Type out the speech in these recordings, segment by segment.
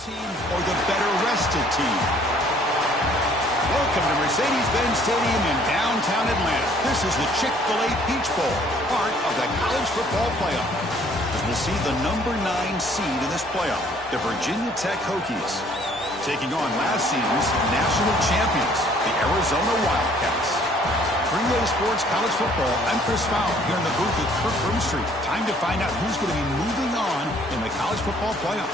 team or the better rested team? Welcome to Mercedes-Benz Stadium in downtown Atlanta. This is the Chick-fil-A Peach Bowl, part of the college football playoff. As we'll see the number 9 seed in this playoff, the Virginia Tech Hokies, taking on last season's national champions, the Arizona Wildcats. Three-way sports college football. I'm Chris Fowler here in the booth at Kirk Broomstreet. Time to find out who's going to be moving on in the college football playoff.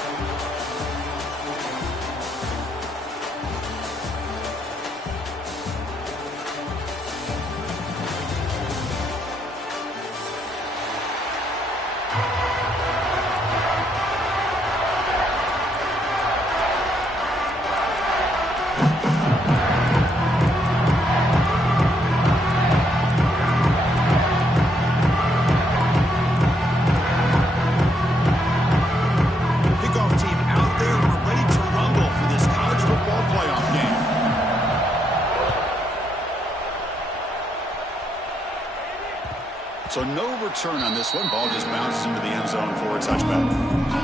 So no return on this one. Ball just bounces into the end zone for a touchback.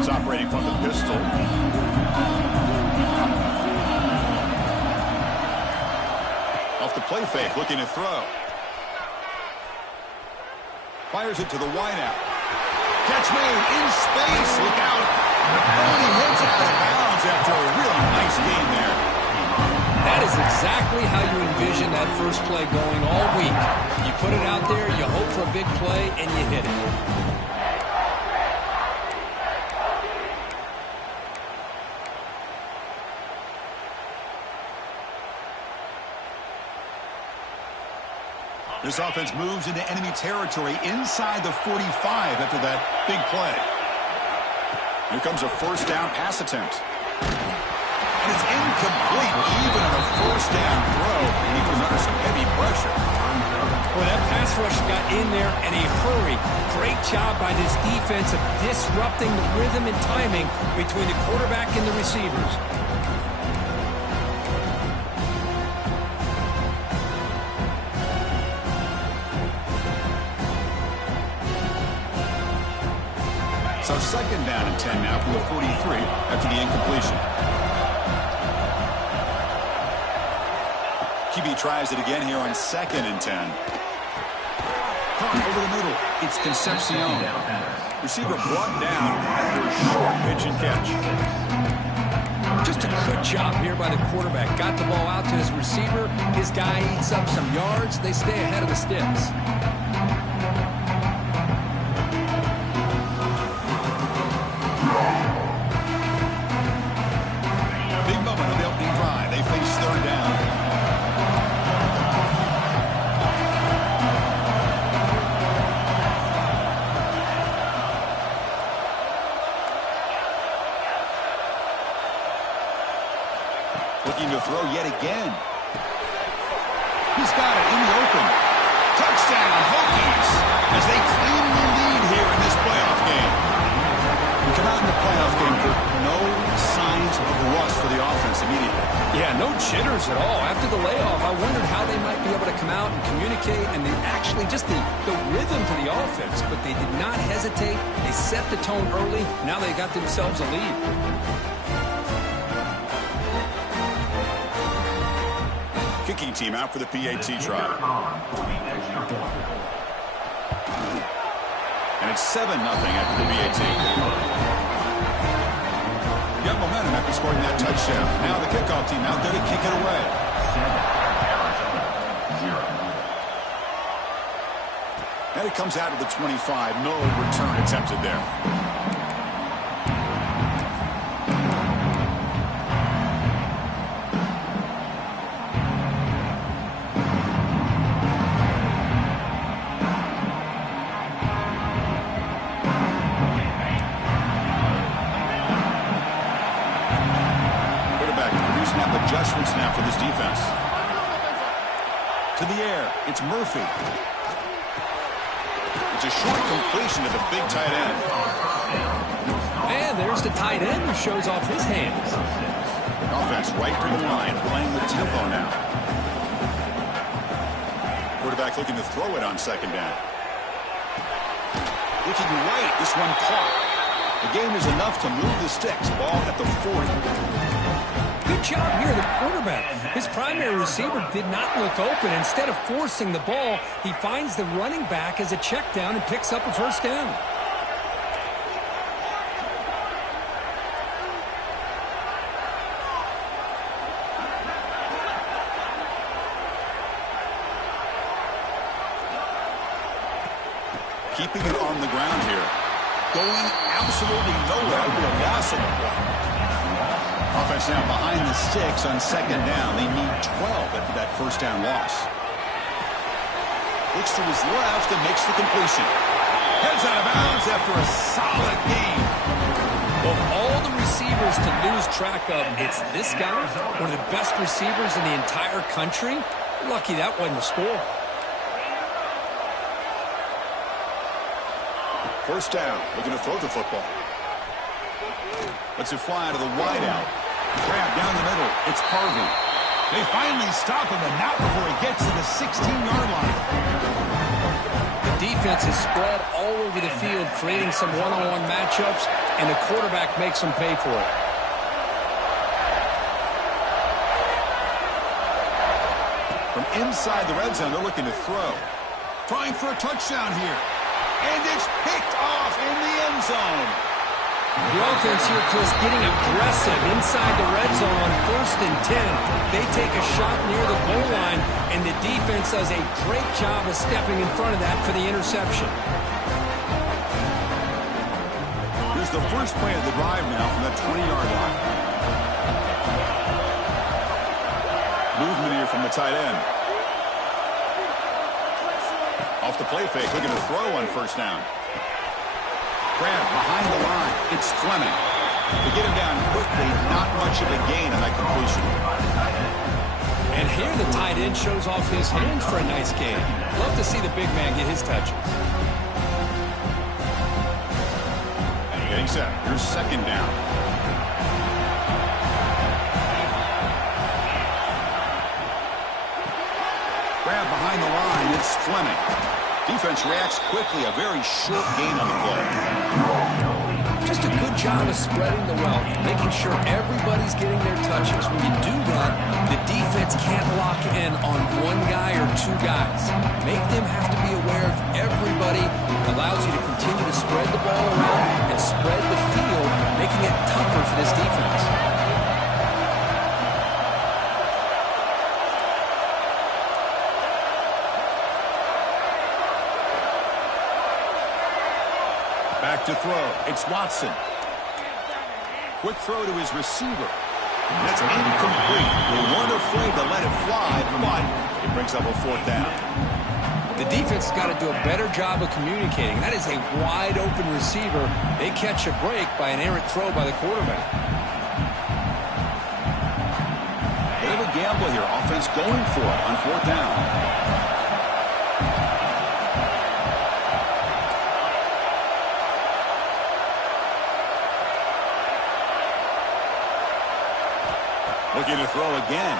Operating from the pistol. Off the play fake, looking to throw. Fires it to the wideout. Catch made in space. Look out. And he hits it out of bounds after a really nice game there. That is exactly how you envision that first play going all week. You put it out there, you hope for a big play, and you hit it. This offense moves into enemy territory inside the 45 after that big play. Here comes a first down pass attempt. And it's incomplete even on a first down throw. He was under some heavy pressure. Well, that pass rush got in there in a hurry. Great job by this defense of disrupting the rhythm and timing between the quarterback and the receivers. So second down and 10 now from the 43 after the incompletion. QB tries it again here on second and 10. Caught over the middle. It's Concepcion. Receiver brought down after a short pitch and catch. Just a good job here by the quarterback. Got the ball out to his receiver. His guy eats up some yards. They stay ahead of the sticks. Looking to throw yet again. He's got it in the open. Touchdown, Hokies, as they claim the lead here in this playoff game. We come out in the playoff game with no signs of rust for the offense immediately. Yeah, no jitters at all. After the layoff, I wondered how they might be able to come out and communicate, and they actually just the rhythm to the offense, but they did not hesitate. They set the tone early. Now they got themselves a lead. Kicking team out for the PAT try. And it's 7-0 after the PAT. Got momentum after scoring that touchdown. Now the kickoff team out there to kick it away. And it comes out of the 25. No return attempted there. adjustments now for this defense. To the air, it's Murphy. It's a short completion to the big tight end. And there's the tight end who shows off his hands. Offense right to the line, playing with tempo now. Quarterback looking to throw it on second down. Looking right, this one caught. The game is enough to move the sticks. Ball at the 40. Good job here, the quarterback. His primary receiver did not look open. Instead of forcing the ball, he finds the running back as a check down and picks up a first down. Keeping it on the ground here. Going absolutely nowhere. It'll be a loss of the play. Offense now behind the sticks on second down. They need 12 after that first down loss. Looks to his left and makes the completion. Heads out of bounds after a solid game. Of all the receivers to lose track of, it's this guy, one of the best receivers in the entire country. Lucky that wasn't a score. First down, looking to throw the football. Lets it fly to the wideout. Grab down the middle. It's Harvey. They finally stop him, and not before he gets to the 16-yard line. The defense is spread all over the field, creating some one-on-one matchups, and the quarterback makes them pay for it. From inside the red zone, they're looking to throw. Trying for a touchdown here. And it's picked off in the end zone. The offense here, Chris, getting aggressive inside the red zone on 1st and 10. They take a shot near the goal line, and the defense does a great job of stepping in front of that for the interception. Here's the first play of the drive now from that 20-yard line. Movement here from the tight end. Off the play fake, looking to throw on first down. Grab behind the line. It's Fleming. To get him down quickly, not much of a gain on that completion. And here the tight end shows off his hands for a nice game. Love to see the big man get his touches. Getting set. Here's second down. Grab behind the line. It's Fleming. Defense reacts quickly. A very short gain on the play. Just a good job of spreading the wealth, making sure everybody's getting their touches. When you do that, the defense can't lock in on one guy or two guys. Make them have to be aware of everybody. It allows you to continue to spread the ball around and spread the field, making it tougher for this defense. Back to throw. It's Watson. Quick throw to his receiver. That's incomplete. They weren't afraid to let it fly, but it brings up a fourth down. The defense has got to do a better job of communicating. That is a wide-open receiver. They catch a break by an errant throw by the quarterback. Bit of a gamble here. Offense going for it on fourth down. Looking to throw again.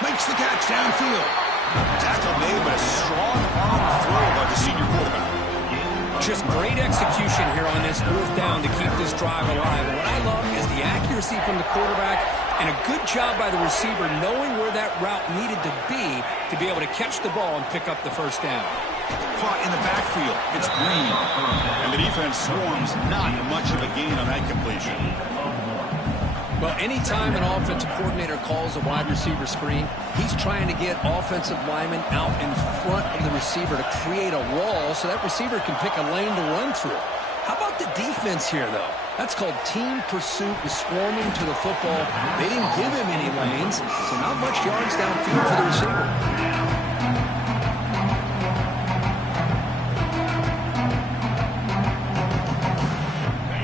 Makes the catch downfield. Tackle made, but a strong arm throw by the senior quarterback. Just great execution here on this fourth down to keep this drive alive. And what I love is the accuracy from the quarterback and a good job by the receiver knowing where that route needed to be able to catch the ball and pick up the first down. Caught in the backfield. It's Green. And the defense swarms. Not much of a gain on that completion. Well, anytime an offensive coordinator calls a wide receiver screen, he's trying to get offensive linemen out in front of the receiver to create a wall so that receiver can pick a lane to run through. How about the defense here, though? That's called team pursuit and swarming to the football. They didn't give him any lanes, so not much yards downfield for the receiver.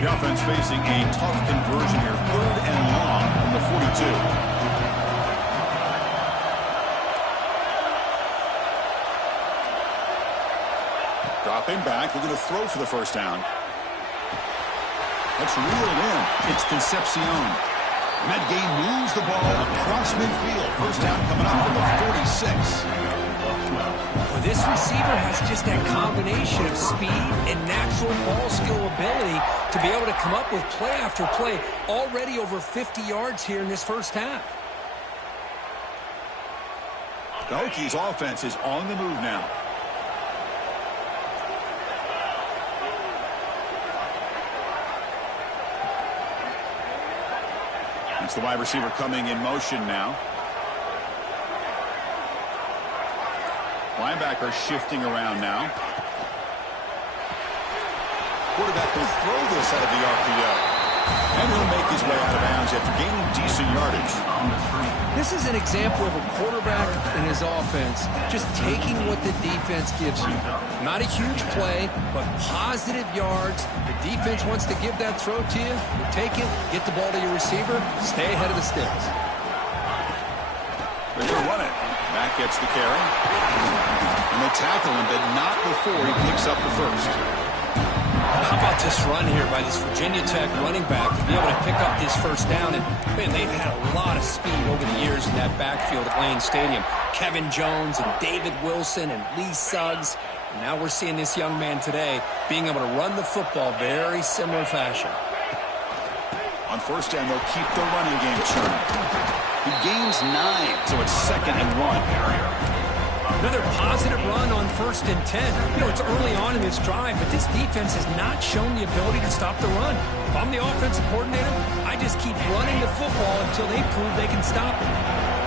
The offense facing a tough conversion here. 3rd and long from the running back looking to throw for the first down. That's reeled in. It's Concepcion. And that game moves the ball across midfield. First down coming up from the 46. Well, this receiver has just that combination of speed and natural ball skill ability to be able to come up with play after play. Already over 50 yards here in this first half. The Hokies offense is on the move now. It's the wide receiver coming in motion now. Linebacker shifting around now. Quarterback will throw this out of the RPO. And he'll make his way out of bounds after gaining decent yardage. This is an example of a quarterback and his offense just taking what the defense gives you. Not a huge play, but positive yards. The defense wants to give that throw to you. You take it, get the ball to your receiver, stay ahead of the sticks. They're going to run it. Matt gets the carry. And they tackle him, but not before he picks up the first. How about this run here by this Virginia Tech running back to be able to pick up this first down? And, man, they've had a lot of speed over the years in that backfield at Lane Stadium. Kevin Jones and David Wilson and Lee Suggs. And now we're seeing this young man today being able to run the football very similar fashion. On first down, they'll keep the running game churning. He gains 9, so it's 2nd and 1. Another positive run on 1st and 10. You know, it's early on in this drive, but this defense has not shown the ability to stop the run. If I'm the offensive coordinator, I just keep running the football until they prove they can stop it.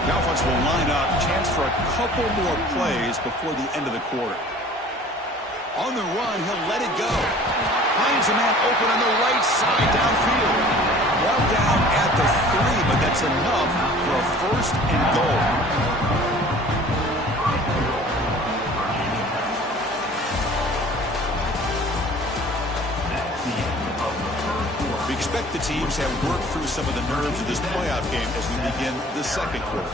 The offense will line up, chance for a couple more plays before the end of the quarter. On the run, he'll let it go. Finds a man open on the right side downfield. Ball down at the 3, but that's enough for a 1st and goal. We expect the teams to have worked through some of the nerves of this playoff game as we begin the second quarter.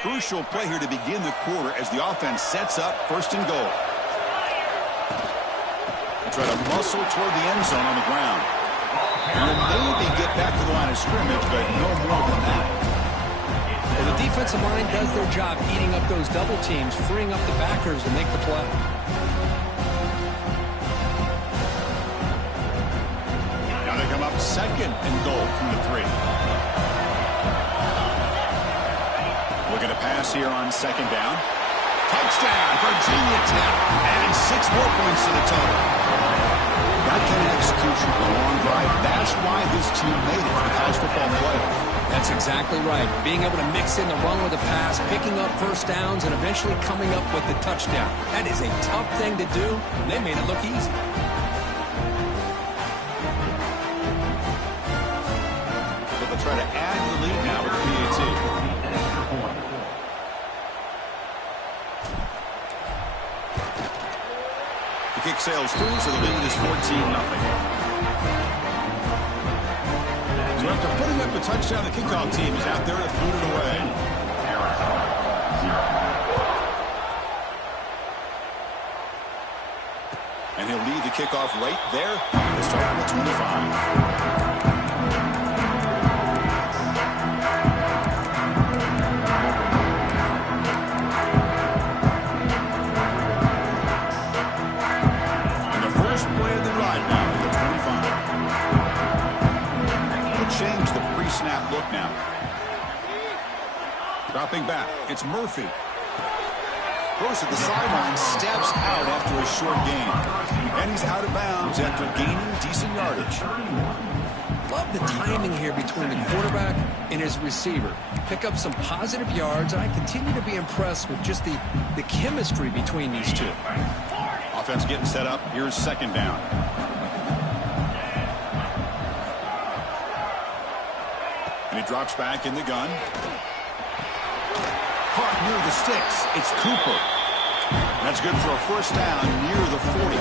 Crucial play here to begin the quarter as the offense sets up 1st and goal. Try to muscle toward the end zone on the ground. And then maybe get back to the line of scrimmage, but no more than that. Well, the defensive line does their job eating up those double teams, freeing up the backers to make the play. Now they come up 2nd and goal from the 3. Looking to pass here on 2nd down. Touchdown, Virginia Tech. Adding 6 more points to the total. That kind of execution for a long drive. That's why this team made it to the college football playoff. That's exactly right. Being able to mix in the run with a pass, picking up first downs, and eventually coming up with the touchdown. That is a tough thing to do, and they made it look easy. But they'll try to add to the lead now with the PAT. Kick sails through, so the lead is 14-0. So after putting up a touchdown, the kickoff team is out there to boot it away. And he'll lead the kickoff right there. We'll start on the 25. Change the pre-snap look now. Dropping back, it's Murphy. Goes to the sideline, steps out after a short gain. And he's out of bounds after gaining decent yardage. Love the timing here between the quarterback and his receiver. Pick up some positive yards, and I continue to be impressed with just the chemistry between these two. Offense getting set up. Here's 2nd down. And he drops back in the gun. Caught near the sticks. It's Cooper. That's good for a first down near the 40.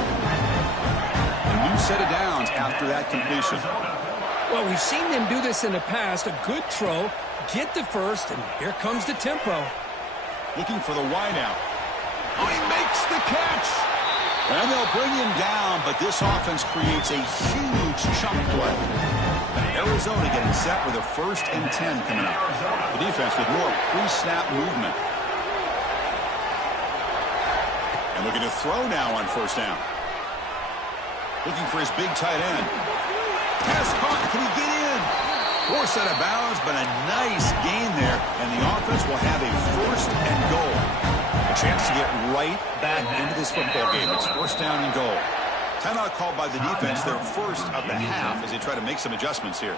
A new set of downs after that completion. Well, we've seen them do this in the past. A good throw, get the first, and here comes the tempo. Looking for the wideout. Oh, he makes the catch. And they'll bring him down, but this offense creates a huge chunk play. Arizona getting set with a 1st and 10 coming up. The defense with more pre-snap movement. And looking to throw now on 1st down. Looking for his big tight end. Pass caught. Can he get in? Forced out of bounds, but a nice gain there. And the offense will have a 1st and goal. A chance to get right back into this football game. It's 1st down and goal. Timeout called by the defense, their first of the half, as they try to make some adjustments here.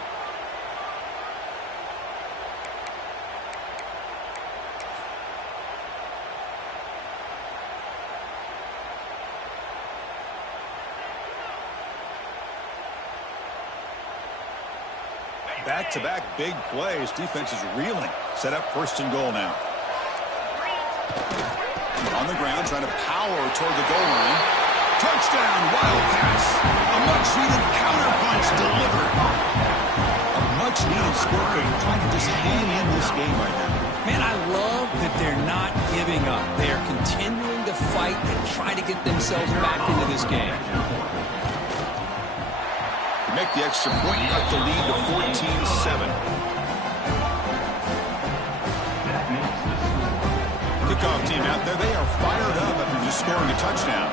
Back-to-back big plays. Defense is reeling. Set up 1st and goal now. On the ground, trying to power toward the goal line. Touchdown, wild pass. A much-needed counterpunch delivered. A much-needed score. Trying to just hang in this game right now. Man, I love that they're not giving up. They are continuing to fight and try to get themselves back into this game. Make the extra point, cut the lead to 14-7. Kickoff team out there, they are fired up after just scoring a touchdown.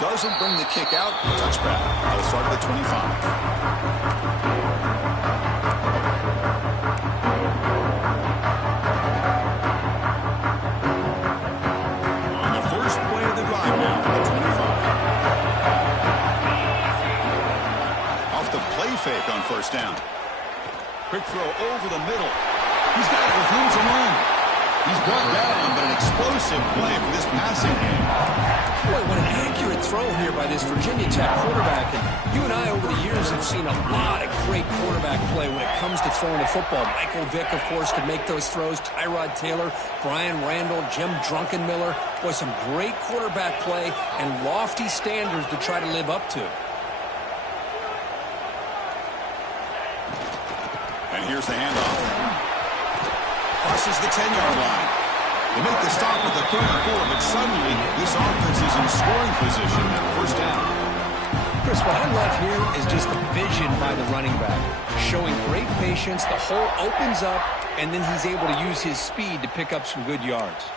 Doesn't bring the kick out, touchback. I'll start at the 25. Fake on 1st down. Quick throw over the middle. He's got it with room to run. He's brought down, but an explosive play for this passing game. Boy, what an accurate throw here by this Virginia Tech quarterback. And you and I over the years have seen a lot of great quarterback play when it comes to throwing the football. Michael Vick, of course, could make those throws. Tyrod Taylor, Brian Randall, Jim Druckenmiller. Boy, some great quarterback play and lofty standards to try to live up to. And here's the handoff. Crosses the 10-yard line. They make the stop with the 3rd and 4, but suddenly this offense is in scoring position now. 1st down. Chris, what I love here is just the vision by the running back. Showing great patience, the hole opens up, and then he's able to use his speed to pick up some good yards.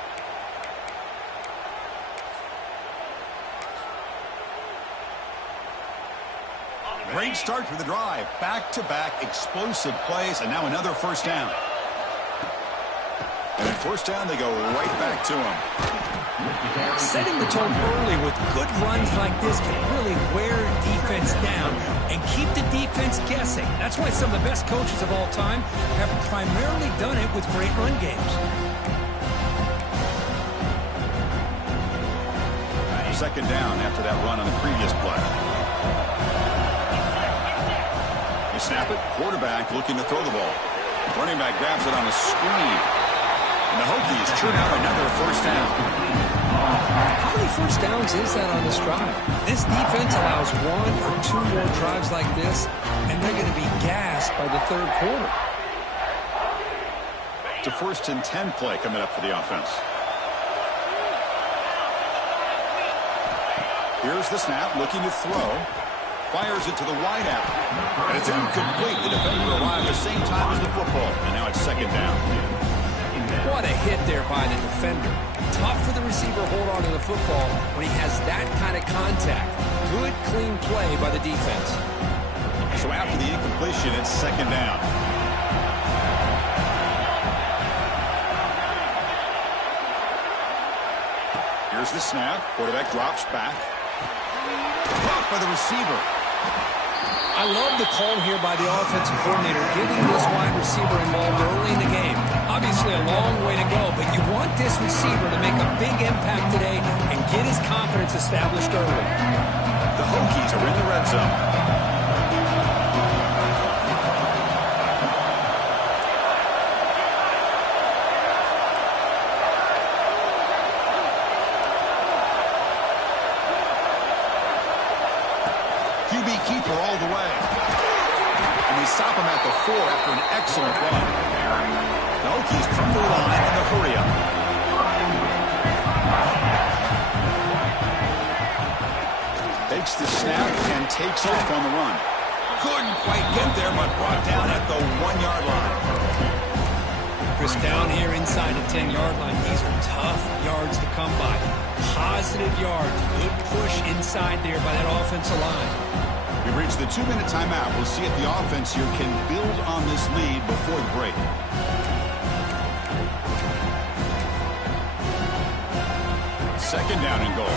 Great start to the drive. Back-to-back explosive plays, and now another 1st down. And at 1st down, they go right back to him. Setting the tone early with good runs like this can really wear defense down and keep the defense guessing. That's why some of the best coaches of all time have primarily done it with great run games. 2nd down after that run on the previous play. They snap it. Quarterback looking to throw the ball. Running back grabs it on a screen. And the Hokies churn out another 1st down. How many 1st downs is that on this drive? This defense allows 1 or 2 more drives like this, and they're going to be gassed by the 3rd quarter. It's a 1st and 10 play coming up for the offense. Here's the snap, looking to throw. Fires it to the wideout. And it's incomplete. The defender arrived at the same time as the football. And now it's 2nd down. What a hit there by the defender. Tough for the receiver to hold on to the football when he has that kind of contact. Good, clean play by the defense. So after the incompletion, it's 2nd down. Here's the snap. Quarterback drops back. Caught by the receiver. I love the call here by the offensive coordinator, getting this wide receiver involved early in the game. Obviously a long way to go, but you want this receiver to make a big impact today and get his confidence established early. The Hokies are in the red zone. QB keeper all the way. And they stop him at the 4 after an excellent run. The Hokies come to the line in the hurry-up. Takes the snap and takes off on the run. Couldn't quite get there, but brought down at the 1-yard line. Chris, down here inside the 10-yard line, these are tough yards to come by. Positive yards. Good push inside there by that offensive line. We've reached the 2-minute timeout. We'll see if the offense here can build on this lead before the break. Second down and goal.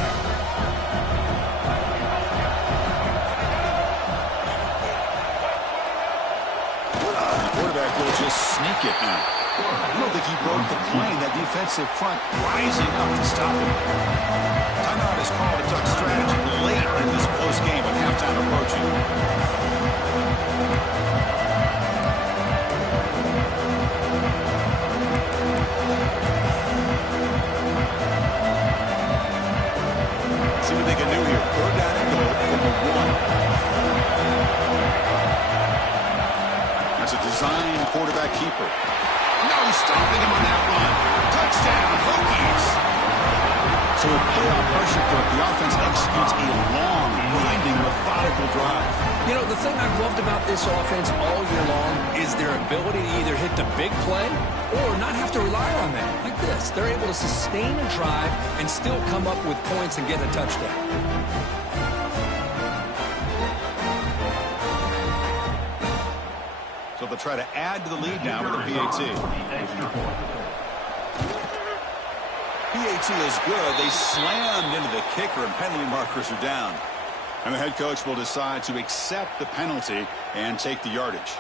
The quarterback will just sneak it now. I don't think he broke the plane. That defensive front rising up to stop him. Timeout is called to duck strategy late in this close game with halftime approaching. See what they can do here. Third down and goal from the 1. That's a design quarterback keeper. No, stopping him on that run. Touchdown, Hokies. So with playoff pressure for it, the offense executes a long, winding, methodical drive. You know, the thing I've loved about this offense all year long is their ability to either hit the big play or not have to rely on that. Like this. They're able to sustain a drive and still come up with points and get a touchdown. So they'll try to add to the lead now with a PAT. PAT is good. They slammed into the kicker and penalty markers are down. And the head coach will decide to accept the penalty and take the yardage.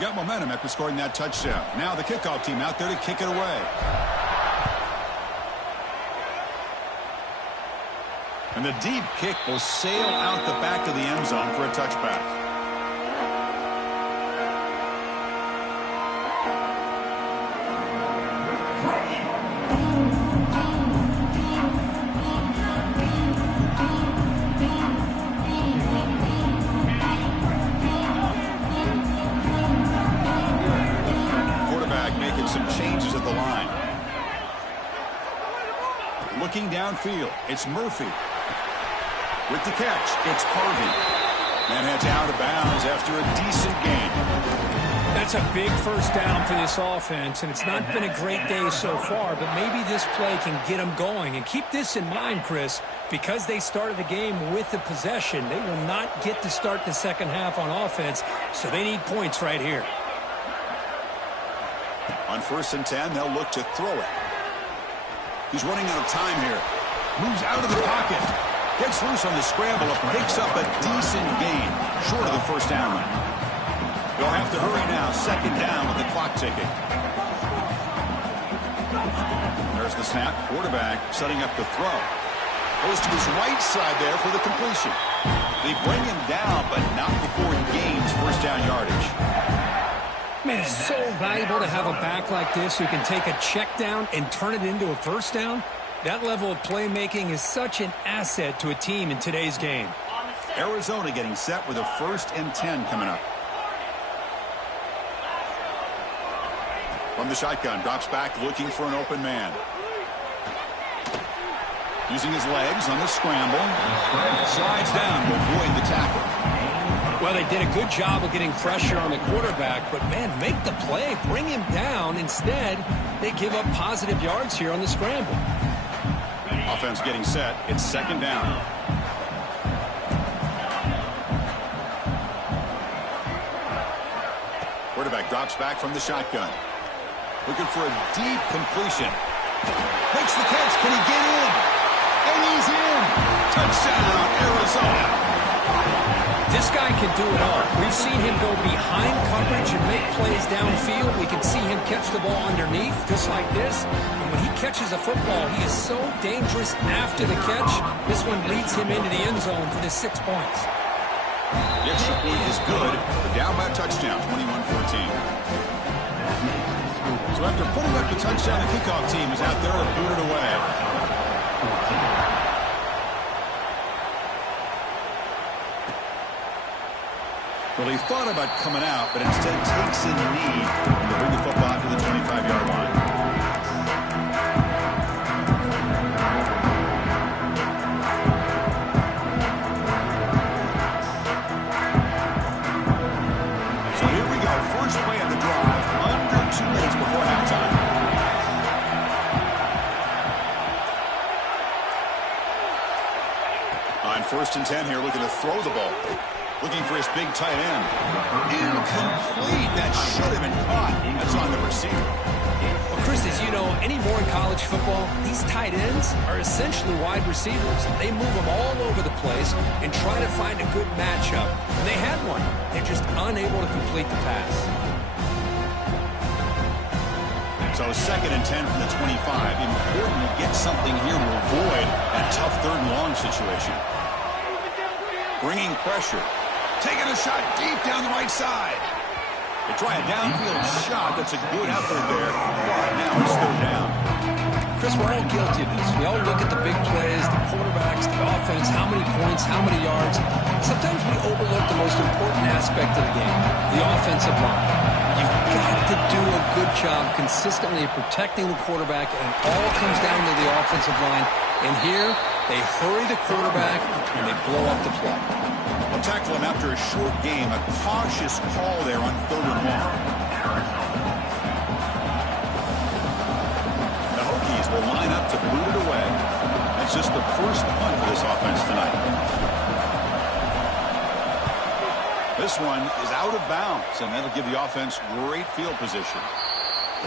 Got momentum after scoring that touchdown. Now the kickoff team out there to kick it away. And the deep kick will sail out the back of the end zone for a touchback. Looking downfield, it's Murphy. With the catch, it's Harvey. And heads out of bounds after a decent gain. That's a big first down for this offense, and it's not been a great day so far, but maybe this play can get them going. And keep this in mind, Chris, because they started the game with the possession, they will not get to start the second half on offense, so they need points right here. On 1st and 10, they'll look to throw it. He's running out of time here. Moves out of the pocket. Gets loose on the scramble. Picks up a decent gain. Short of the first down line. They'll have to hurry now. Second down with the clock ticking. There's the snap. Quarterback setting up the throw. Goes to his right side there for the completion. They bring him down, but not before he gains first down yardage. Man, it's so valuable to have a back like this who can take a check down and turn it into a first down. That level of playmaking is such an asset to a team in today's game. Arizona getting set with a 1st and 10 coming up. From the shotgun, drops back looking for an open man. Using his legs on the scramble. Slides down to avoid the tackle. Well, they did a good job of getting pressure on the quarterback, but, man, make the play. Bring him down. Instead, they give up positive yards here on the scramble. Offense getting set. It's second down. Quarterback drops back from the shotgun. Looking for a deep completion. Makes the catch. Can he get in? And he's in. Touchdown, Arizona. This guy can do it all. We've seen him go behind coverage and make plays downfield. We can see him catch the ball underneath, just like this. And when he catches a football, he is so dangerous after the catch. This one leads him into the end zone for the 6 points. The extra point is good, but down by a touchdown, 21-14. So after putting up the touchdown, the kickoff team is out there and booted away. Well, he thought about coming out, but instead takes a knee to bring the football out to the 25-yard line. So here we go. First play of the drive, under 2 minutes before halftime. On 1st and 10 here, looking to throw the ball. Looking for his big tight end. Incomplete. That should have been caught. That's on the receiver. Well, Chris, as you know, anymore in college football, these tight ends are essentially wide receivers. They move them all over the place and try to find a good matchup. And they had one. They're just unable to complete the pass. So 2nd and 10 from the 25. Important to get something here to avoid that tough 3rd and long situation. Bringing pressure. Taking a shot deep down the right side. They try a downfield shot. That's a good effort there. But now it's 3rd down. Chris, we're all guilty of this. We all look at the big plays, the quarterbacks, the offense, how many points, how many yards. Sometimes we overlook the most important aspect of the game, the offensive line. You've got to do a good job consistently of protecting the quarterback, and it all comes down to the offensive line. And here, they hurry the quarterback, and they blow up the play. They'll tackle him after a short game. A cautious call there on 3rd and long. The Hokies will line up to boot it away. That's just the first punt for this offense tonight. This one is out of bounds, and that'll give the offense great field position.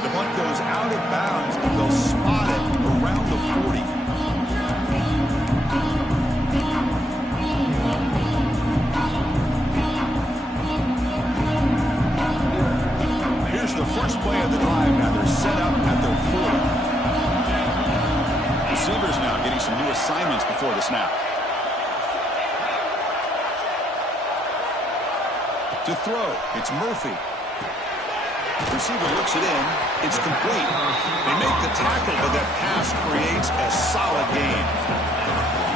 The punt goes out of bounds, and they'll spot it around the 40. Here's the first play of the drive now. They're set up at their 40. Receivers now getting some new assignments before the snap. To throw, it's Murphy. Receiver looks it in. It's complete. They make the tackle, but that pass creates a solid gain.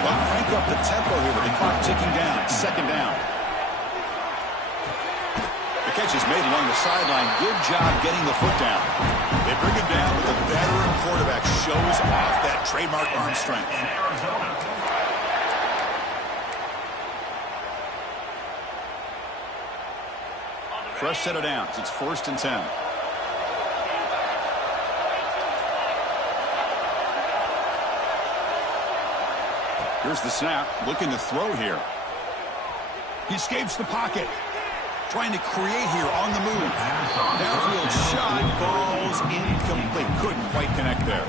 Well, crank up the tempo here with the clock ticking down. 2nd down. The catch is made along the sideline. Good job getting the foot down. They bring him down, but the veteran quarterback shows off that trademark arm strength. Fresh set of downs. It's 1st and 10. Here's the snap. Looking to throw here. He escapes the pocket. Trying to create here on the move. Downfield shot falls incomplete. Couldn't quite connect there.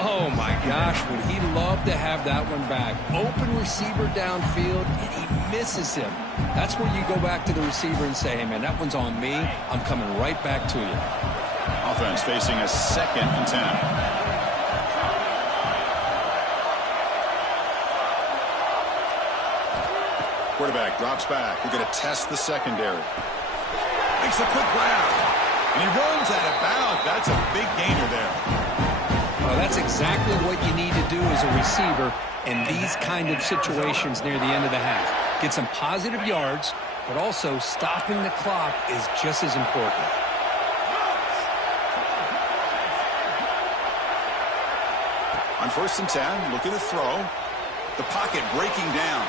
Oh, my gosh. Would he love to have that one back. Open receiver downfield, and he misses him. That's where you go back to the receiver and say, hey, man, that one's on me. I'm coming right back to you. Offense facing a 2nd and 10. Quarterback drops back. We're going to test the secondary. Makes a quick grab. And he runs out of bounds. That's a big gainer there. Well, that's exactly what you need to do as a receiver in these kind of situations near the end of the half. Get some positive yards, but also stopping the clock is just as important. On 1st and 10, looking to throw. The pocket breaking down.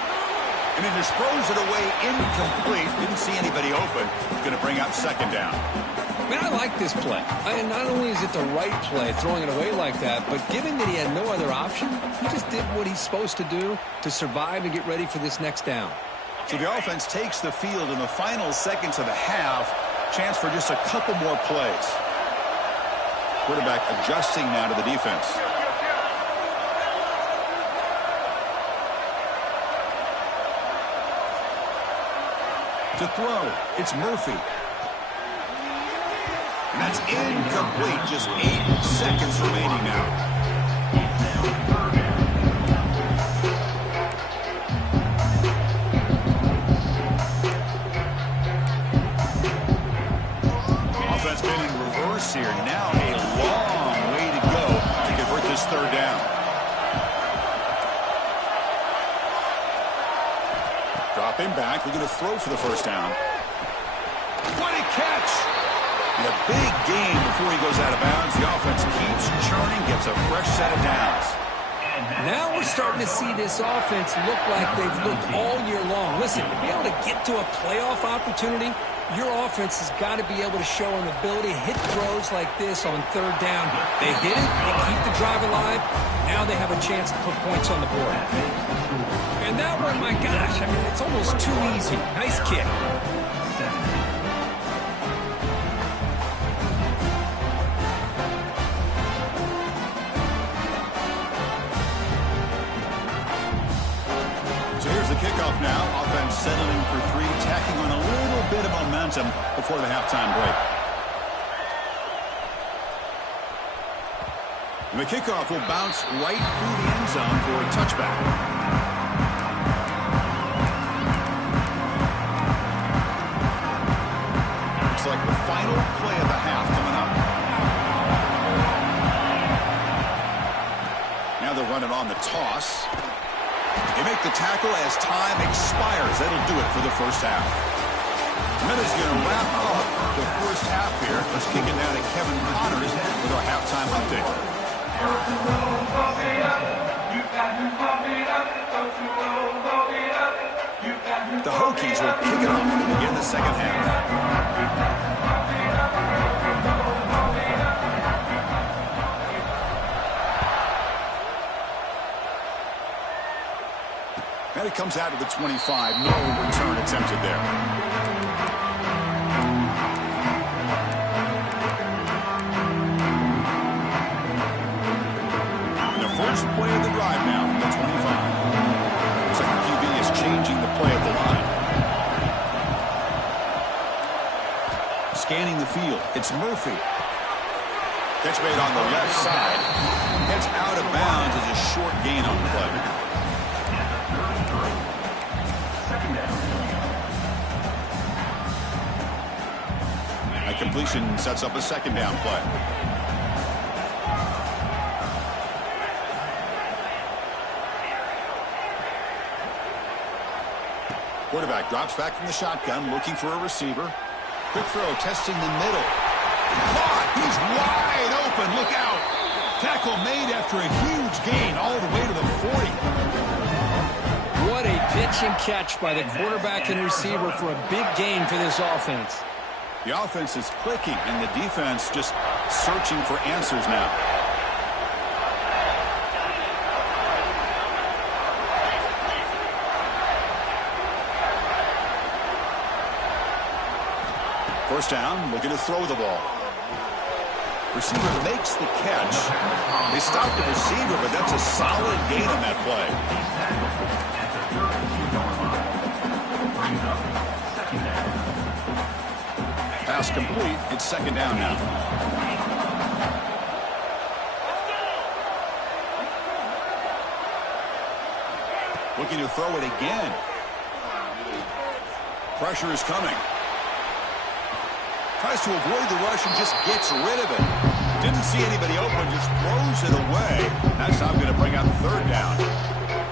And he just throws it away incomplete. Didn't see anybody open. Going to bring up 2nd down. Man, I like this play. And not only is it the right play, throwing it away like that, but given that he had no other option, he just did what he's supposed to do to survive and get ready for this next down. So the offense takes the field in the final seconds of the half. Chance for just a couple more plays. Quarterback adjusting now to the defense. To throw, it's Murphy. And that's incomplete. Just 8 seconds remaining now. Offense been in reverse here. Now a long way to go to convert this 3rd down. Drop him back. We're going to throw for the 1st down. catch. And a big gain before he goes out of bounds. The offense keeps churning, gets a fresh set of downs. Now we're starting to see this offense look like they've looked all year long. Listen, to be able to get to a playoff opportunity, your offense has got to be able to show an ability to hit throws like this on third down. They hit it, they keep the drive alive. Now they have a chance to put points on the board. And that one, my gosh, I mean, it's almost too easy. Nice kick. The kickoff now. Offense settling for three, tacking on a little bit of momentum before the halftime break. And the kickoff will bounce right through the end zone for a touchback. Looks like the final play of the half coming up. Now they're running on the toss. They make the tackle as time expires. That'll do it for the first half. Minute's going to wrap up the first half here. Let's kick it down to Kevin Connors with our halftime update. The Hokies will kick it off to begin the second half. And it comes out to the 25. No return attempted there. And the first play of the drive now from the 25. Looks like the QB is changing the play at the line. Scanning the field. It's Murphy. Catch made on the left side. Gets out of bounds as a short gain on the play. Completion sets up a second down play. Quarterback drops back from the shotgun, looking for a receiver. Quick throw, testing the middle. Caught! He's wide open. Look out! Tackle made after a huge gain all the way to the 40. What a pitch and catch by the quarterback and receiver for a big gain for this offense. The offense is clicking, and the defense just searching for answers now. First down, looking to throw the ball. Receiver makes the catch. They stopped the receiver, but that's a solid gain on that play. Pass complete. It's second down now. Looking to throw it again. Pressure is coming. Tries to avoid the rush and just gets rid of it. Didn't see anybody open, just throws it away. That's how I'm going to bring out third down.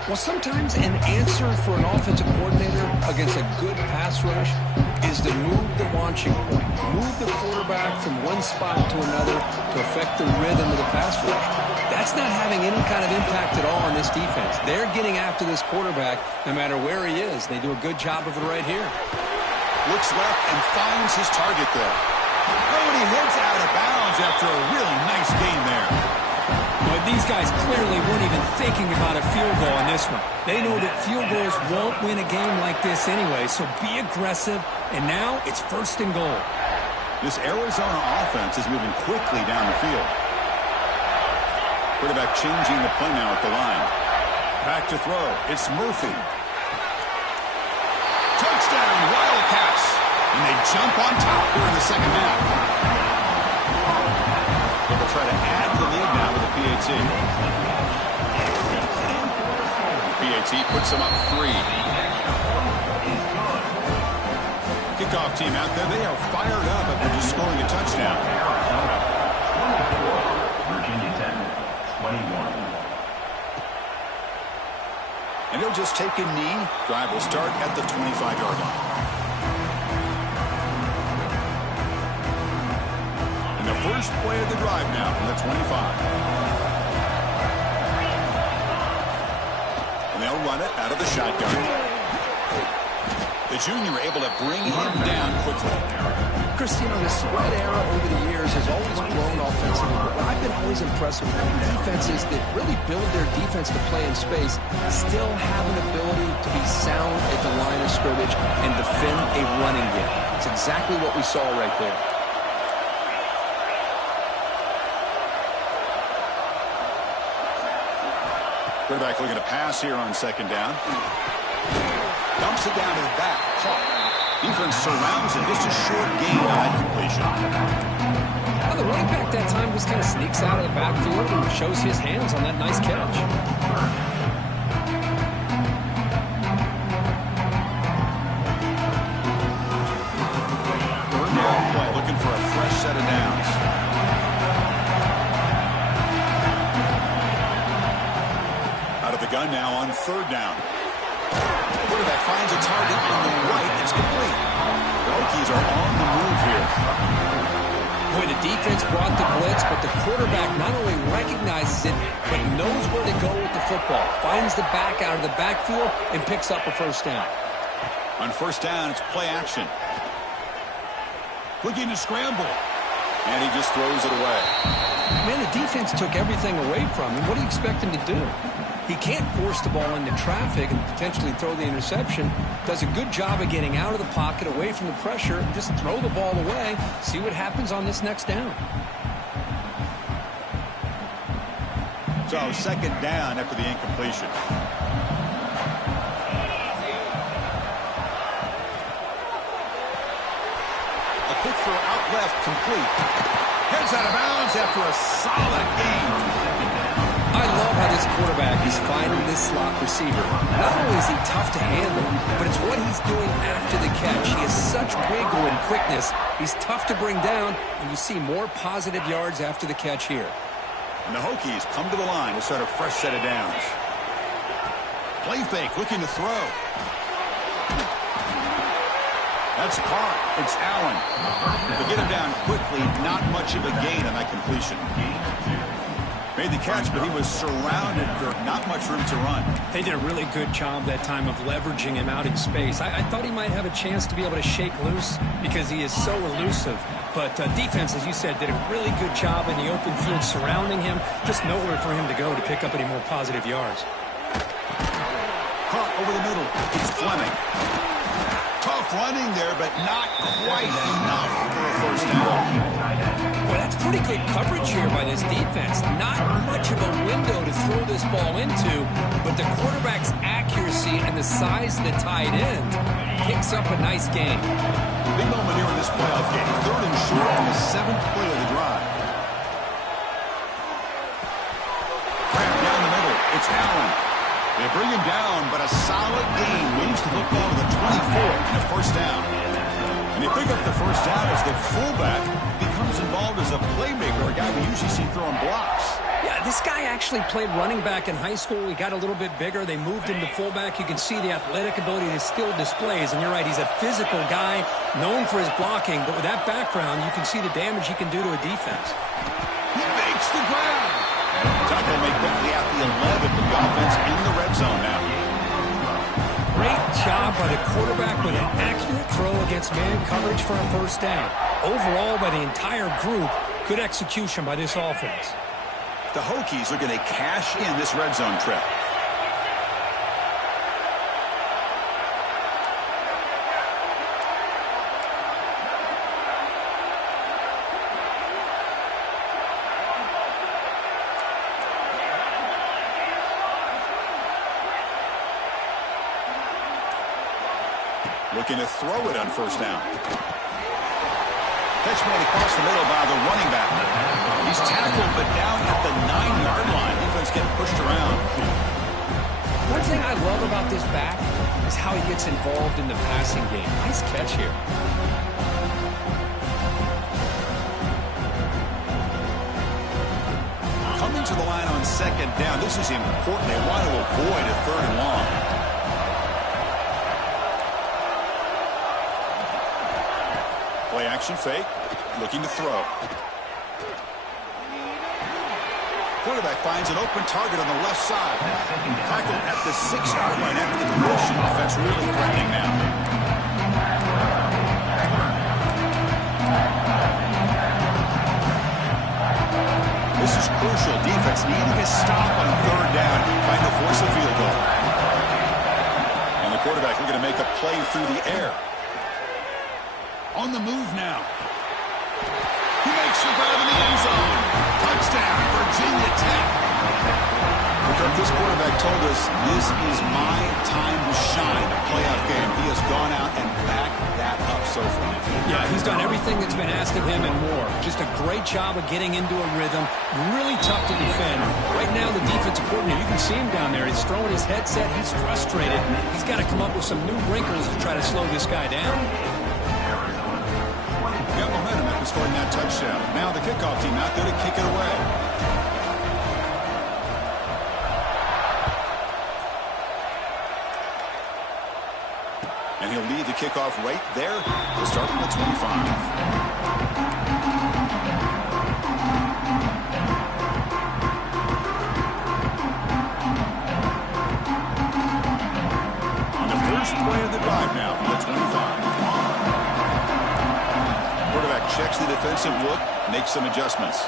Well, sometimes an answer for an offensive coordinator against a good pass rush is to move the launching point, move the quarterback from one spot to another to affect the rhythm of the pass rush. That's not having any kind of impact at all on this defense. They're getting after this quarterback no matter where he is. They do a good job of it right here. Looks left and finds his target there. Oh, and he heads out of bounds after a really nice gain there. But these guys clearly weren't even thinking about a field goal on this one. They know that field goals won't win a game like this anyway, so be aggressive, and now it's first and goal. This Arizona offense is moving quickly down the field. Quarterback changing the play now at the line. Back to throw. It's Murphy. Touchdown, Wildcats. And they jump on top here in the second half. They'll try to add to the lead now with a PAT. PAT puts them up 3. Kickoff team out there. They are fired up after just scoring a touchdown. Virginia Tech, 21. And he'll just take a knee. Drive will start at the 25-yard line. first play of the drive now from the 25. And they'll run it out of the shotgun. The junior able to bring him down quickly. Chris, you know, the spread era over the years has always grown offensively, but what I've been always impressed with defenses that really build their defense to play in space still have an ability to be sound at the line of scrimmage and defend a running game. It's exactly what we saw right there. Quarterback looking to pass here on second down. Dumps it down to the back. Caught. Defense surrounds it. Just a short gain on that completion. Well, the running back that time just kind of sneaks out of the backfield and shows his hands on that nice catch. Third down play. Looking for a fresh set of downs. Out of the gun now on third down. Quarterback finds a target on the right. It's complete. The Hokies are on the move here. Boy, the defense brought the blitz, but the quarterback not only recognizes it, but knows where to go with the football. Finds the back out of the backfield and picks up a first down. On first down, it's play action. Looking to scramble. And he just throws it away. Man, the defense took everything away from him. What do you expect him to do? He can't force the ball into traffic and potentially throw the interception. Does a good job of getting out of the pocket, away from the pressure, and just throw the ball away. See what happens on this next down. So second down after the incompletion. A quick throw out left, complete. Heads out of bounds after a solid gain. I love how this quarterback is finding this slot receiver. Not only is he tough to handle, but it's what he's doing after the catch. He has such wiggle and quickness. He's tough to bring down, and you see more positive yards after the catch here. And the Hokies come to the line to start a fresh set of downs. Play fake, looking to throw. That's caught. It's Allen. To get him down quickly, not much of a gain on that completion. Made the catch, but he was surrounded for not much room to run. They did a really good job that time of leveraging him out in space. I thought he might have a chance to be able to shake loose because he is so elusive. But defense, as you said, did a really good job in the open field surrounding him. Just nowhere for him to go to pick up any more positive yards. Caught over the middle. It's Fleming. Tough running there, but not quite enough for a first down. Well, that's pretty good coverage here by this defense. Not much of a window to throw this ball into, but the quarterback's accuracy and the size of the tight end picks up a nice gain. Big moment here in this playoff game. Third and short on the 7th play of the drive. Crap down the middle. It's Allen. They bring him down, but a solid gain moves the football to the 24 and a first down. And they pick up the first down as the fullback becomes involved as a playmaker, a guy we usually see throwing blocks. Yeah, this guy actually played running back in high school. He got a little bit bigger. They moved him to fullback. You can see the athletic ability he still displays. And you're right, he's a physical guy, known for his blocking. But with that background, you can see the damage he can do to a defense. He makes the ground. Tucker will make quickly out the 11 for the offense in the red zone now. Great job by the quarterback with an accurate throw against man coverage for a first down. Overall, by the entire group, good execution by this offense. The Hokies are going to cash in this red zone trip. Looking to throw it on first down. Catch made across the middle by the running back. He's tackled, but down at the 9-yard line. Defense getting pushed around. One thing I love about this back is how he gets involved in the passing game. Nice catch here. Coming to the line on second down. This is important. They want to avoid a third and long. Play action fake. Looking to throw. quarterback finds an open target on the left side. Tackled at the 6-yard line after the completion. Offense really threatening now. This is crucial. Defense needing a stop on 3rd down, trying to force a field goal. And the quarterback looking to make a play through the air. On the move now. He makes the grab in the end zone. Touchdown, Virginia Tech. This quarterback told us this is my time to shine, a playoff game. He has gone out and backed that up so far. Yeah, he's done everything that's been asked of him and more. Just a great job of getting into a rhythm. Really tough to defend. Right now, the defensive coordinator, you can see him down there. He's throwing his headset. He's frustrated. He's got to come up with some new wrinkles to try to slow this guy down. Got momentum after scoring that touchdown. Now the kickoff team out there to kick it away. And he'll lead the kickoff right there to start from the 25. On the first play of the drive now from the 25. Quarterback checks the defensive look, makes some adjustments.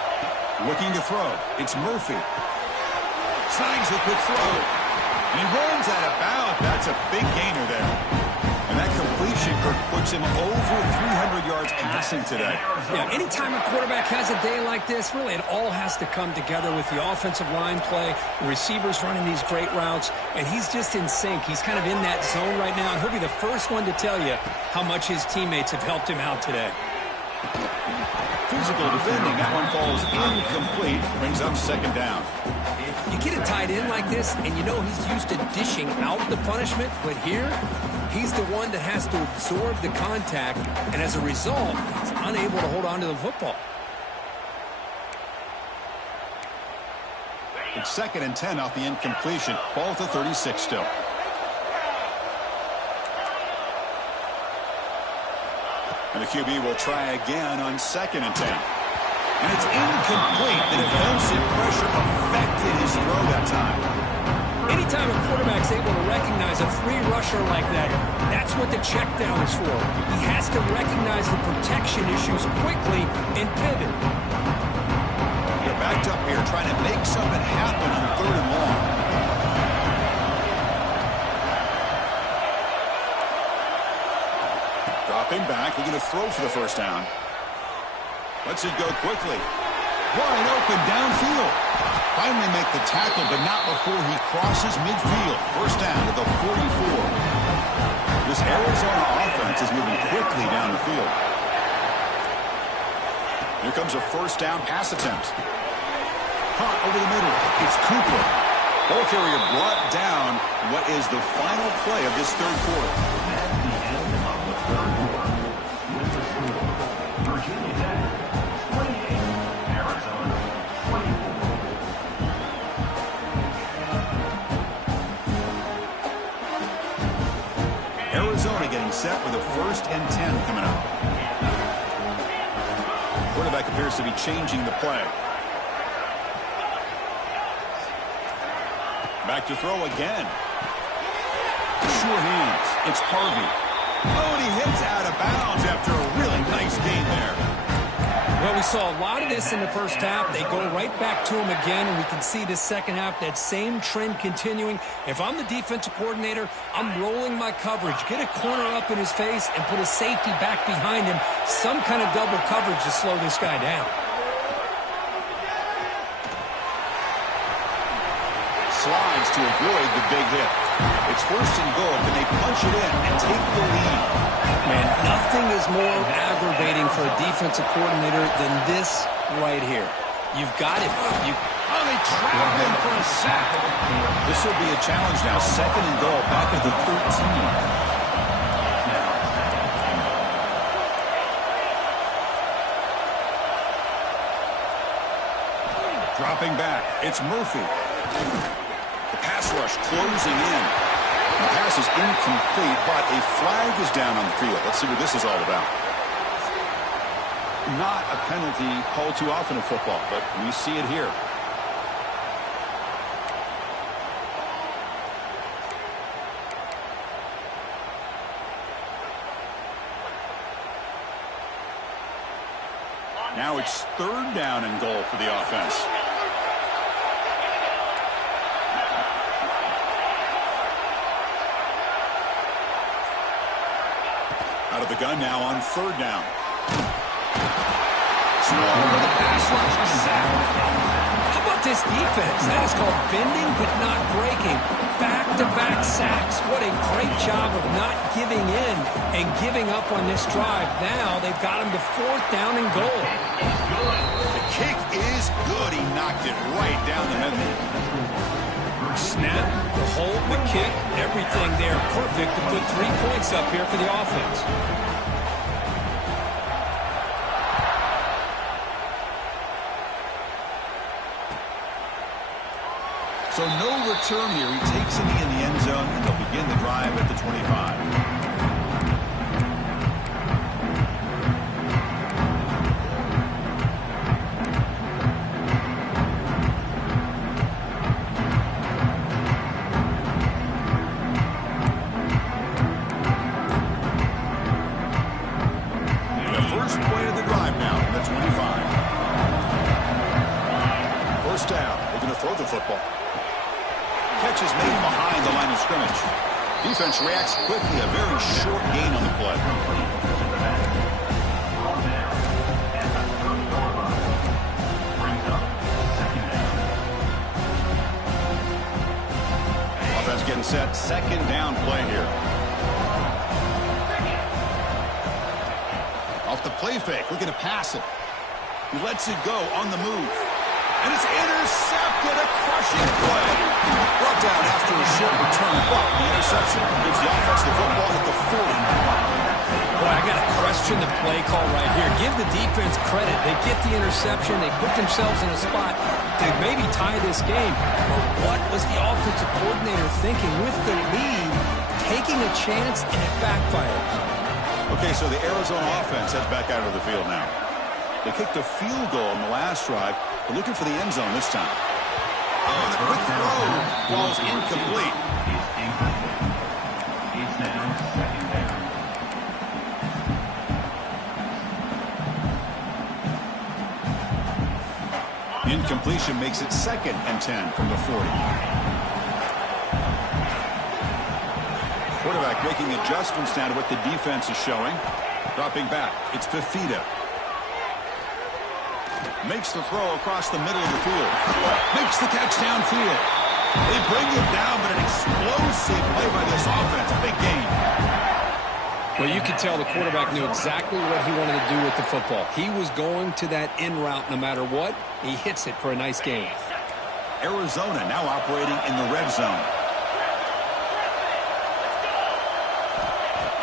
Looking to throw. It's Murphy. Signs the quick throw. And he runs out of bounds. That's a big gainer there. And that completion, Kirk, puts him over 300 yards passing today. Yeah, anytime a quarterback has a day like this, really it all has to come together with the offensive line play, the receivers running these great routes, and he's just in sync. He's kind of in that zone right now, and he'll be the first one to tell you how much his teammates have helped him out today. Physical defending. That one falls incomplete. Brings up 2nd down. You get a tight end like this, and you know he's used to dishing out the punishment, but here, he's the one that has to absorb the contact, and as a result, he's unable to hold on to the football. It's 2nd and 10 off the incompletion. Ball to 36 still. And the QB will try again on 2nd and 10. And it's incomplete. The defensive pressure affected his throw that time. Anytime a quarterback's able to recognize a free rusher like that, that's what the check down is for. He has to recognize the protection issues quickly and pivot. They're backed up here trying to make something happen on 3rd and long. Dropping back, looking to throw for the 1st down. Lets it go quickly. Wide open downfield. Finally make the tackle, but not before he crosses midfield. 1st down to the 44. This Arizona offense is moving quickly down the field. Here comes a 1st down pass attempt. Caught over the middle. It's Cooper. Ball carrier brought down. What is the final play of this 3rd quarter? Virginia Tech 28, Arizona 24. Arizona getting set with a 1st and 10 coming up. Quarterback appears to be changing the play. Back to throw again. Sure hands. It's Harvey. Oh, and he hits out of bounds after a really nice game there. Well, we saw a lot of this in the 1st half. They go right back to him again, and we can see this 2nd half, that same trend continuing. If I'm the defensive coordinator, I'm rolling my coverage. Get a corner up in his face and put a safety back behind him. Some kind of double coverage to slow this guy down. Slides to avoid the big hit. It's 1st and goal. Can they punch it in and take the lead? Man, nothing is more aggravating for a defensive coordinator than this right here. You've got him. Oh, they trap him for a sack. This will be a challenge now. 2nd and goal, back at the 13. Dropping back. It's Murphy. The pass rush closing in. The pass is incomplete, but a flag is down on the field. Let's see what this is all about. Not a penalty called too often in football, but we see it here. Now it's 3rd down and goal for the offense. Out of the gun now on 3rd down. Small with a pass rush. How about this defense? That is called bending but not breaking. Back-to-back sacks. What a great job of not giving in and giving up on this drive. Now they've got him to 4th down and goal. The kick is good. He knocked it right down the middle. Snap, the hold, the kick, everything there perfect to put 3 points up here for the offense. So no return here. He takes it in the end zone, and they'll begin the drive at the 25. Defense reacts quickly. A very short gain on the play. Offense getting set. 2nd down play here. Off the play fake. Looking to pass it. He lets it go on the move. And it's intercepted. A crushing play. Brought down after a short return, but the interception gives the offense the football at the 40. Boy, I got to question the play call right here. Give the defense credit. They get the interception. They put themselves in a spot to maybe tie this game. But what was the offensive coordinator thinking with the lead, taking a chance, and it backfires? Okay, so the Arizona offense heads back out of the field now. They kicked a field goal in the last drive. They're looking for the end zone this time. Oh, the quick throw falls incomplete. He's now 2nd down. Incompletion makes it 2nd and 10 from the 40. Quarterback making adjustments now to what the defense is showing. Dropping back. It's Fafita. Makes the throw across the middle of the field. Makes the catch downfield. They bring him down, but an explosive play by this offense. Big gain. Well, you could tell the quarterback knew exactly what he wanted to do with the football. He was going to that in route no matter what. He hits it for a nice gain. Arizona now operating in the red zone.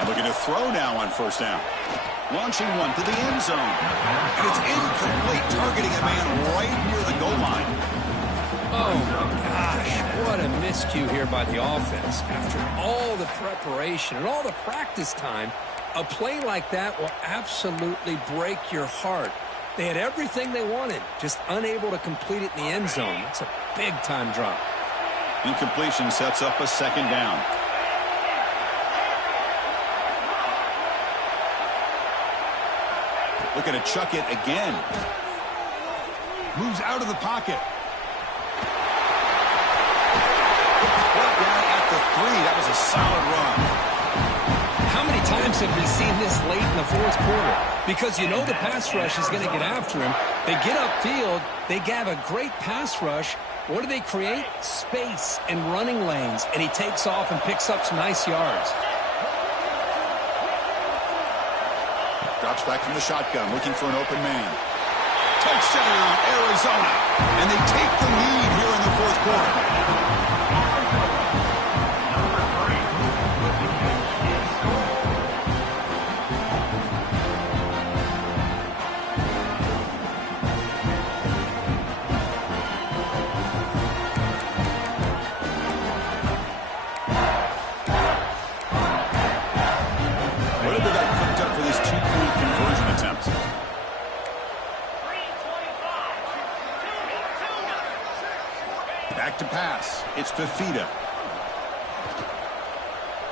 And looking to throw now on 1st down. Launching one to the end zone. And it's incomplete, targeting a man right near the goal line. Oh, my gosh. What a miscue here by the offense. After all the preparation and all the practice time, a play like that will absolutely break your heart. They had everything they wanted, just unable to complete it in the end zone. It's a big-time drop. Incompletion sets up a 2nd down. Looking to chuck it again. Moves out of the pocket. Brought down at the 3. That was a solid run. How many times have we seen this late in the 4th quarter? Because you know the pass rush is going to get after him. They get upfield. They have a great pass rush. What do they create? Space and running lanes. And he takes off and picks up some nice yards. Drops back from the shotgun, looking for an open man. Touchdown, Arizona. And they take the lead here in the 4th quarter. What have they got cooked up for this 2-point conversion attempt? Back to pass. It's Fafita.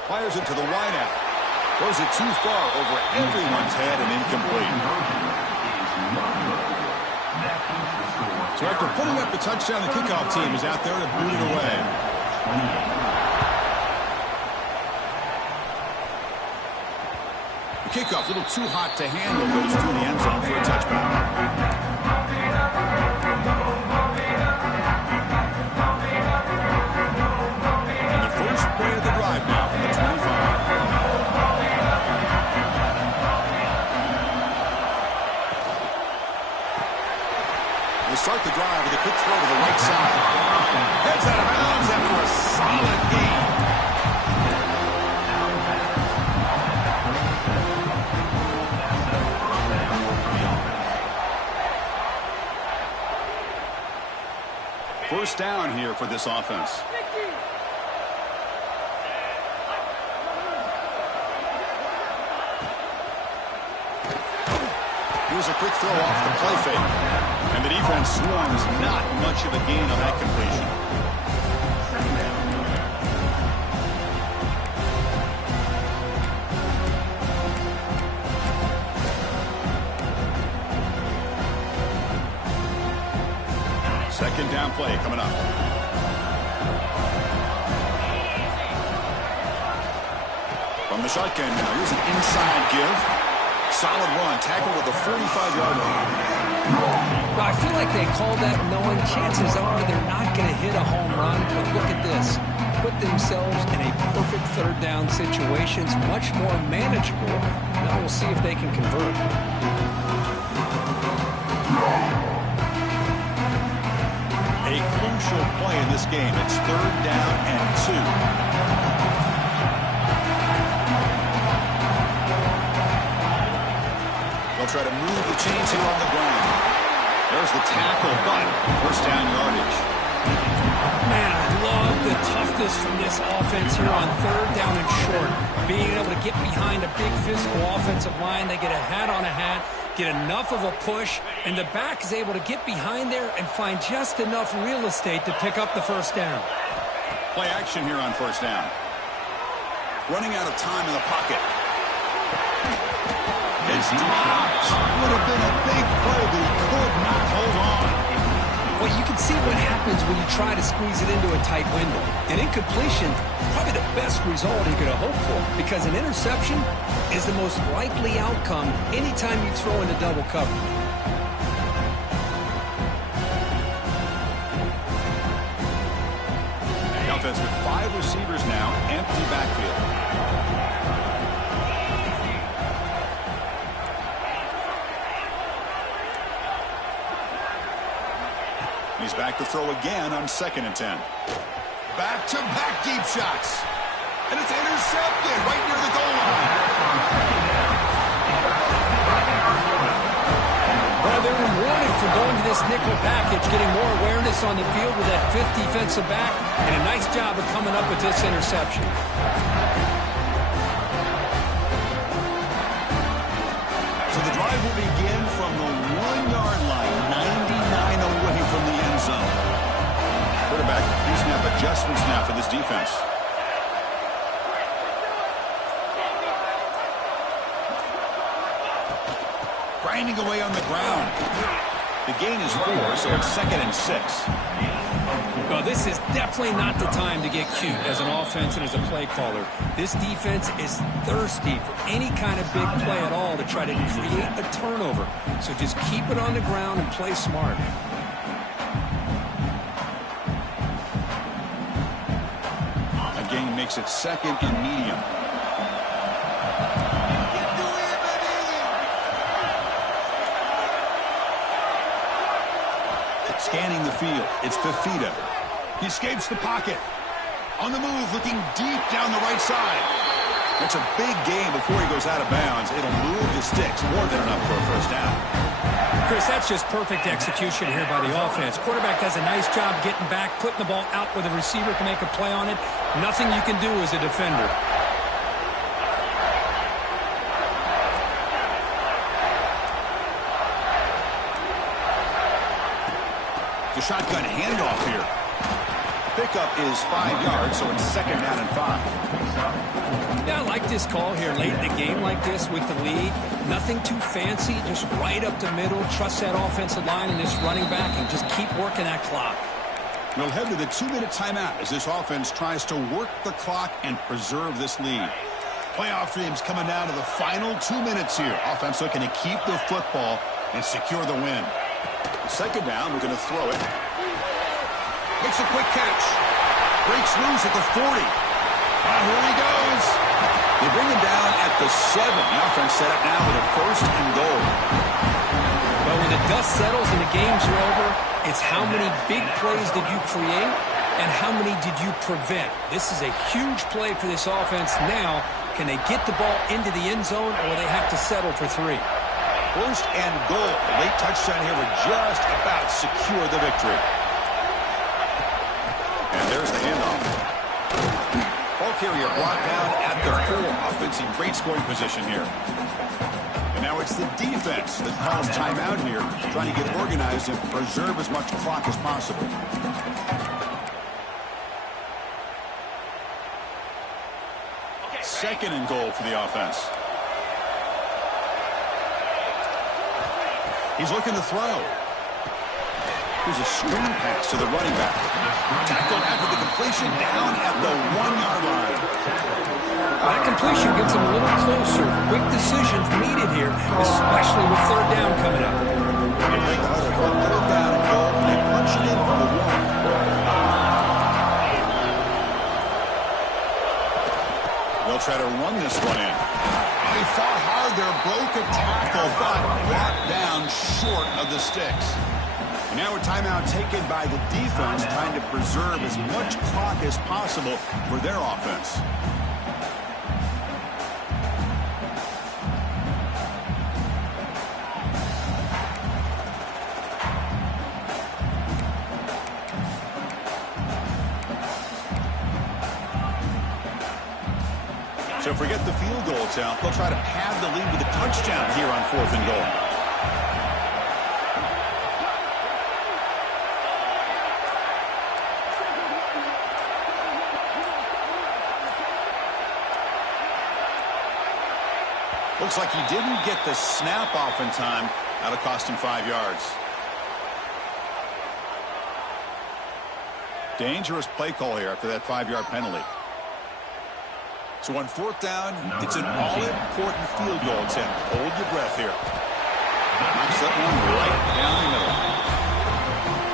Fires it to the wideout. Throws it too far over everyone's head and incomplete. So after putting up the touchdown, the kickoff team is out there to boot it away. The kickoff, a little too hot to handle, goes through the end zone for a touchback. Play of the drive now from the 25. They start the drive with a quick throw to the right side. Heads out of bounds after a solid gain. First down here for this offense. Here's a quick throw off the play fake. And the defense swarms not much of a gain on that completion. Second down play coming up. From the shotgun now, here's an inside give. Solid run, tackle with a 45-yard line. Well, I feel like they called that knowing chances are they're not going to hit a home run. But look at this. Put themselves in a perfect third down situation. It's much more manageable. Now we'll see if they can convert. A crucial play in this game. It's third down and 2. They'll try to move the chains here on the ground. There's the tackle, but first down yardage. Man, I love the toughness from this offense here on third down and short. Being able to get behind a big physical offensive line. They get a hat on a hat, get enough of a push, and the back is able to get behind there and find just enough real estate to pick up the first down. Play action here on first down. Running out of time in the pocket. It's dropped. Would have been a big play, but he could not hold on. Well, you can see what happens when you try to squeeze it into a tight window. An incompletion, probably the best result he could have hoped for, because an interception is the most likely outcome anytime you throw into double coverage. The offense with 5 receivers now, empty backfield. He's back to throw again on 2nd and 10. Back-to-back deep shots. And it's intercepted right near the goal line. Well, they're rewarded for going to this nickel package, getting more awareness on the field with that 5th defensive back, and a nice job of coming up with this interception. So the drive will begin from the 1-yard line, 99 away from the end zone. Quarterback using up adjustments now for this defense. Grinding away on the ground. The gain is 4, so it's 2nd and 6. Well, this is definitely not the time to get cute as an offense and as a play caller. This defense is thirsty for any kind of big play at all to try to create a turnover. So just keep it on the ground and play smart. A gain makes it 2nd and medium. Scanning the field, it's Fafita. He escapes the pocket. On the move, looking deep down the right side. That's a big gain before he goes out of bounds. It'll move the sticks, more than enough for a first down. Chris, that's just perfect execution here by the offense. Quarterback does a nice job getting back, putting the ball out where the receiver can make a play on it. Nothing you can do as a defender. The shotgun handoff here. Pickup is 5 yards, so it's 2nd down and 5. Yeah, I like this call here late in the game like this with the lead. Nothing too fancy, just right up the middle. Trust that offensive line and this running back and just keep working that clock. We'll head to the 2-minute timeout as this offense tries to work the clock and preserve this lead. Playoff dreams coming down to the final 2 minutes here. Offense looking to keep the football and secure the win. Second down, we're going to throw it. Makes a quick catch. Breaks loose at the 40. Here he goes. They bring him down at the 7. The offense set up now with a 1st and goal. Well, when the dust settles and the games are over, it's how many big plays did you create and how many did you prevent. This is a huge play for this offense. Now, can they get the ball into the end zone or will they have to settle for 3? 1st and goal. A late touchdown here would just about secure the victory. And there's the handoff. Ball carrier brought down at the 4. Offense in great scoring position here. And now it's the defense that calls timeout here, trying to get organized and preserve as much clock as possible. Second and goal for the offense. He's looking to throw. Here's a screen pass to the running back. Tackled after the completion down at the 1-yard line. That completion gets him a little closer. Quick decisions needed here, especially with 3rd down coming up. They break the huddle for a 3rd down and goal, and they punch it in for the 1. They'll try to run this one in. They fought hard there, broke a tackle, but brought down short of the sticks. And now a timeout taken by the defense, trying to preserve as much clock as possible for their offense. So forget the field goal attempt. They'll try to pad the lead with a touchdown here on 4th and goal. Looks like he didn't get the snap off in time. That'll cost him 5 yards. Dangerous play call here after that 5-yard penalty. So on 4th down, it's an all-important field goal attempt. Hold your breath here. Knocks that one right down the middle.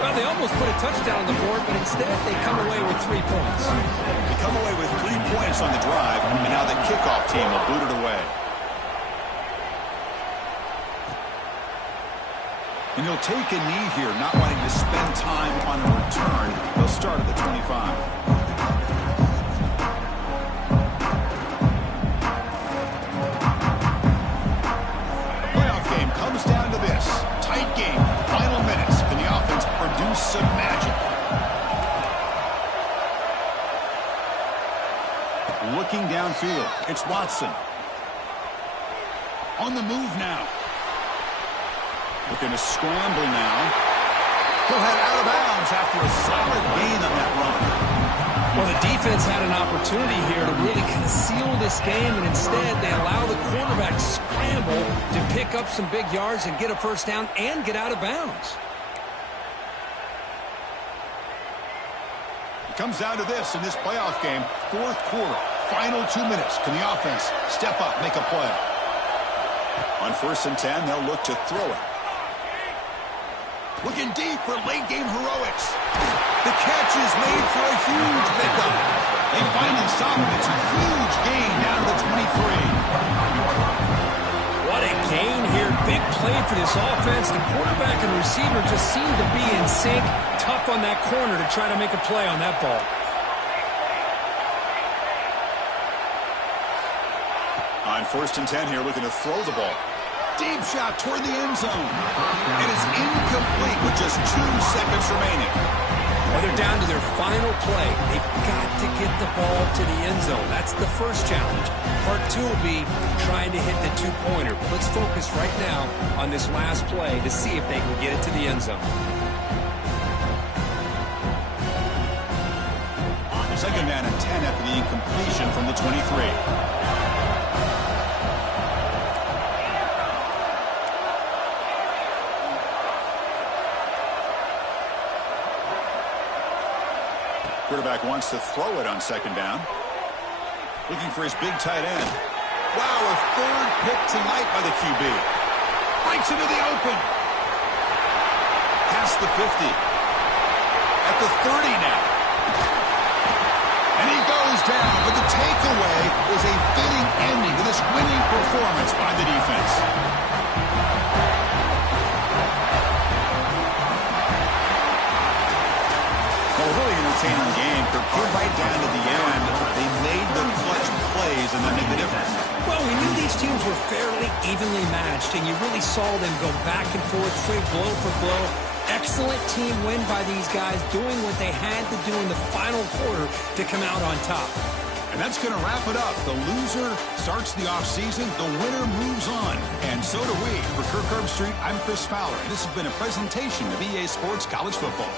Well, they almost put a touchdown on the board, but instead they come away with 3 points. They come away with 3 points on the drive, and now the kickoff team will boot it away. And he'll take a knee here, not wanting to spend time on a return. He'll start at the 25. Down to this tight game, final minutes. Can the offense produce some magic? Looking downfield, it's Watson on the move now, looking to scramble now. He'll head out of bounds after a solid gain on that run. Well, the defense had an opportunity here to really kind of seal this game, and instead they allow the quarterback to scramble to pick up some big yards and get a 1st down and get out of bounds. It comes down to this in this playoff game, 4th quarter, final 2 minutes. Can the offense step up, make a play? On 1st and 10, they'll look to throw it. Looking deep for late-game heroics. The catch is made for a huge pickup. They finally stop him. It's a huge gain down to the 23. What a gain here. Big play for this offense. The quarterback and receiver just seem to be in sync. Tough on that corner to try to make a play on that ball. On 1st and 10 here, looking to throw the ball. Deep shot toward the end zone. And it's incomplete with just 2 seconds remaining. Well, they're down to their final play. They've got to get the ball to the end zone. That's the first challenge. Part 2 will be trying to hit the 2-pointer. But let's focus right now on this last play to see if they can get it to the end zone. 2nd down and 10. 10 after the incompletion from the 23. Quarterback wants to throw it on second down. Looking for his big tight end. Wow, a third pick tonight by the QB. Breaks into the open. Past the 50. At the 30 now. And he goes down, but the takeaway is a fitting ending to this winning performance by the defense. Well, a really entertaining game. Came right down to the end. They made the clutch plays and then made the difference. Well, we knew these teams were fairly evenly matched, and you really saw them go back and forth, trade blow for blow. Excellent team win by these guys, doing what they had to do in the final quarter to come out on top. And that's going to wrap it up. The loser starts the offseason. The winner moves on. And so do we. For Kirk Herbstreit, I'm Chris Fowler. This has been a presentation of EA Sports College Football.